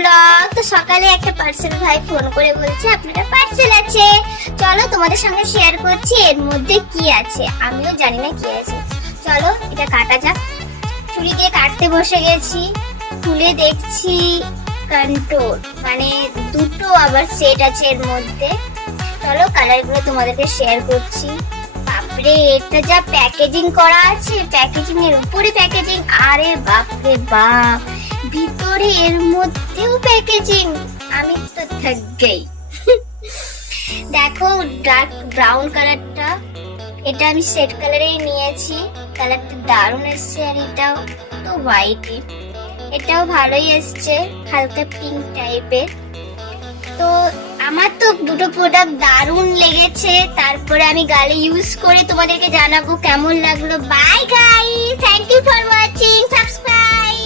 Blog. তো সকালে একটা পার্সেল ভাই ফোন করে বলছে আপনার পার্সেল আছে, চলো তোমাদের সঙ্গে শেয়ার করছি এর মধ্যে কি আছে। আমিও জানি না কি আছে, চলো এটা কাটা যাক। ছুরি দিয়ে কাটতে বসে গেছি, খুলে দেখছি কন্ট্রোল, মানে দুটো আবার সেট আছে এর মধ্যে। চলো কালার গুলো তোমাদেরকে শেয়ার করছি। বাপরে, এটা যা প্যাকেজিং করা আছে, প্যাকেজিং এর উপরে প্যাকেজিং, আরে বাপরে বাপ, ভিতরে এর মধ্যেও প্যাকেজিং, আমি তো থাকবেই। দেখো ডার্ক ব্রাউন কালারটা, এটা আমি সেট কালারেই নিয়েছি, কালারটা দারুণ এসছে। আর এটাও তো হোয়াইটই, এটাও ভালোই এসছে, হালকা পিঙ্ক টাইপের। তো আমার তো দুটো প্রোডাক্ট দারুণ লেগেছে, তারপরে আমি গালে ইউজ করে তোমাদেরকে জানাবো কেমন লাগলো। Bye guys, thank you for watching, subscribe.